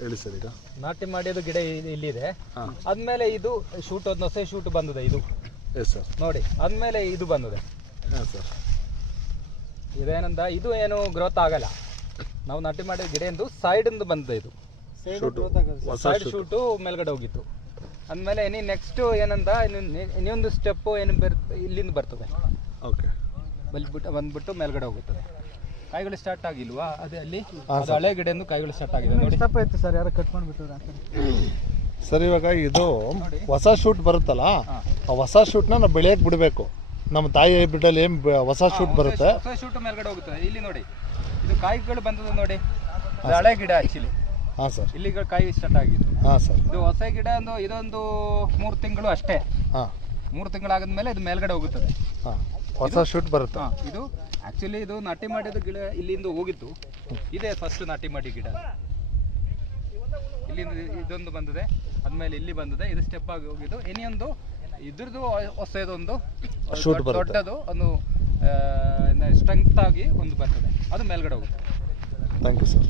ಹೇಳಿ ಸರ್. ಈಗ ನಾಟಿ ಮಾಡಿದ ಗಿಡ ಇಲ್ಲಿದೆ. ಆದ್ಮೇಲೆ ಇದು ಶೂಟ್ ಒಂದು ಹೊಸ ಶೂಟ್ ಬಂದಿದೆ ಇದು. Yes sir. ನೋಡಿ ಆದ್ಮೇಲೆ ಇದು ಬಂದಿದೆ. ಹಾಂ ಸರ್. ಇದೇನಂದ ಇದು ಏನು ಗ್ರೋತ್ ಆಗಲ್ಲ. ನಾವು ನಾಟಿ ಮಾಡಿದ ಗಿಡ ಎಂದು ಸೈಡ್ ಇಂದ ಬಂದಿದೆ ಇದು. ಸೈಡ್ ಶೂಟು ಮೇಲ್ಗಡೆ ಹೋಗಿತ್ತು. ಅಂದಮೇಲೆ ನೆಕ್ಸ್ಟ್ ಏನಂದ ಇನ್ನೊಂದು ಸ್ಟೆಪ್ಪು ಏನು ಇಲ್ಲಿಂದ ಬರ್ತದೆ. ಓಕೆ. ಬಂದ್ಬಿಟ್ಟು ಮೇಲ್ಗಡೆ ಹೋಗುತ್ತದೆ. ಕಾಯಿಗಳು ಸ್ಟಾರ್ಟ್ ಆಗಿಲ್ವಾ? ಅದೇ ಅಲ್ಲಿ ಅದು ಹಳೆ ಗಿಡದಿಂದ ಕಾಯಿಗಳು ಸ್ಟಾರ್ಟ್ ಆಗಿದೆ ನೋಡಿ. ಸ್ಟೆಪ್ ಐತೆ ಸರ್, ಯಾರು ಕಟ್ ಮಾಡಿಬಿಟ್ಟು ಸರ್. ಇವಾಗ ಇದು ಹೊಸ ಶೂಟ್ ಬರುತ್ತಲ್ಲ, ಆ ಹೊಸ ಶೂಟ್ನ ನಾವು ಬೆಳೆಯಕ್ಕೆ ಬಿಡಬೇಕು. ನಮ್ಮ ತಾಯಿ ಬಿಟ್ಟಲ್ಲಿ ಏನು ಹೊಸ ಶೂಟ್ ಬರುತ್ತೆ, ಹೊಸ ಶೂಟ್ ಮೇಲ್ಗಡೆ ಹೋಗುತ್ತದೆ. ಇಲ್ಲಿ ನೋಡಿ ಇದು ಕಾಯಿಗಳು ಬಂದದ ನೋಡಿ. ಇದು ಹಳೆ ಗಿಡ ಆಕ್ಚುಲಿ. ಹಾಂ ಸರ್. ಇಲ್ಲಿ ಕಾಯಿ ಸ್ಟಾರ್ಟ್ ಆಗಿದೆ. ಹಾಂ ಸರ್. ಇದು ಹೊಸ ಗಿಡ ಇದೊಂದು 3 ತಿಂಗಳು ಅಷ್ಟೇ. ಹಾಂ. 3 ತಿಂಗಳಾದ್ಮೇಲೆ ಇದು ಮೇಲ್ಗಡೆ ಹೋಗುತ್ತದೆ. ಹಾಂ, ಹೊಸ ಶೂಟ್ ಬರುತ್ತೆ. ಹಾಂ. ಇದು ಆಕ್ಚುಲಿ ಇದು ನಾಟಿ ಮಾಡಿದ ಗಿಡ ಇಲ್ಲಿಂದ ಹೋಗಿತ್ತು. ಇದೇ ಫಸ್ಟ್ ನಾಟಿ ಮಾಡಿ ಗಿಡ. ಇಲ್ಲಿಂದ ಇದೊಂದು ಬಂದಿದೆ, ಆದ್ಮೇಲೆ ಇಲ್ಲಿ ಬಂದಿದೆ. ಇದು ಸ್ಟೆಪ್ ಆಗಿ ಹೋಗಿದ್ದು. ಇನ್ನೊಂದು ಇದ್ರದ್ದು ಹೊಸದೊಂದು ದೊಡ್ಡದು ಒಂದು ಸ್ಟ್ರೆಂತ್ ಆಗಿ ಒಂದು ಬರ್ತದೆ, ಅದು ಮೇಲ್ಗಡೆ ಹೋಗುತ್ತೆ. Thank you sir.